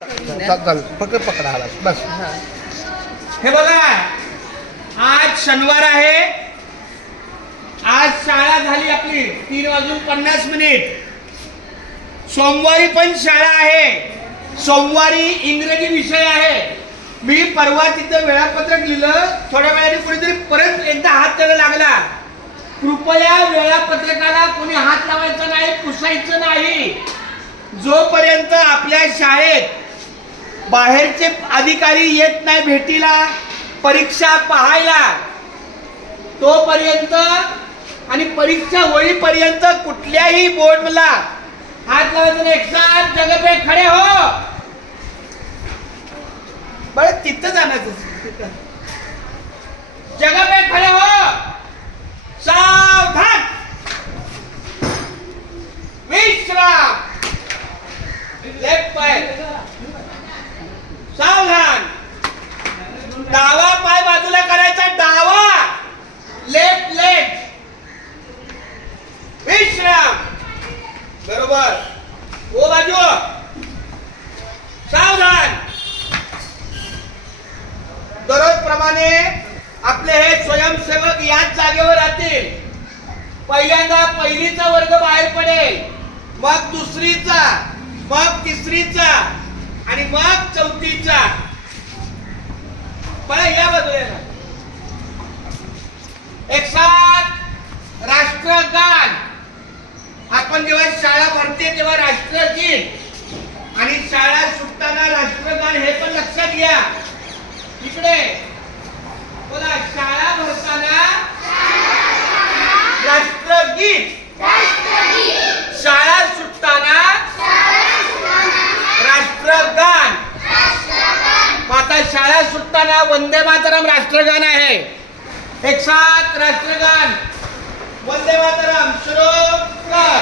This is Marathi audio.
फक्त पकडा बस। हे बघा, आज शनिवार आहे, आज शाळा झाली आपली 3:50 सोमवारी पण शाळा आहे, सोमवारी इंग्रजी विषय आहे। मी परवा तिथं वेळापत्रक लिहिलं, थोड्या वेळाने कुणीतरी परत एकदा हात त्याला लागला। कृपया वेळापत्रकाला कोणी हात लावायचा नाही, पुसायचं नाही। जोपर्यंत आपल्या शाळेत बाहेरचे अधिकारी येत नाही भेटीला, परीक्षा पाहायला, तोपर्यंत आणि परीक्षा होईपर्यंत कुठल्याही बोर्डला हात लावायचा नाही। एक साथ जगह पे खड़े हो, बरं तिथं जाण्याचं, जगह पे खड़े हो, सावधान, विश्राम, लेफ्ट पाय, सावधान, डावा पाय बाजूला करायचा, डावा, लेफ्ट लेग, विश्राम, बरोबर, वो बाजू, सावधान। दररोज प्रमाणे आपले हे स्वयंसेवक याच जागेवर राहतील। पहिल्यांदा पहिलीचा वर्ग बाहेर पडेल, मग दुसरीचा, मग तिसरीचा आणि मग चौथीचा। बघा या बाजूला, एक साथ राष्ट्रगान। आपण जेव्हा शाळा भरते तेव्हा राष्ट्रगीत आणि शाळा सुटताना राष्ट्रगान, हे पण लक्षात घ्या। इकडे बोला, शाळा भरताना राष्ट्रगीत, शाळा सुटताना राष्ट्रगान। आता शाळा सुटताना वंदे मातरम राष्ट्रगान आहे। एक साथ राष्ट्रगान, वंदे मातरम, शुरू कर।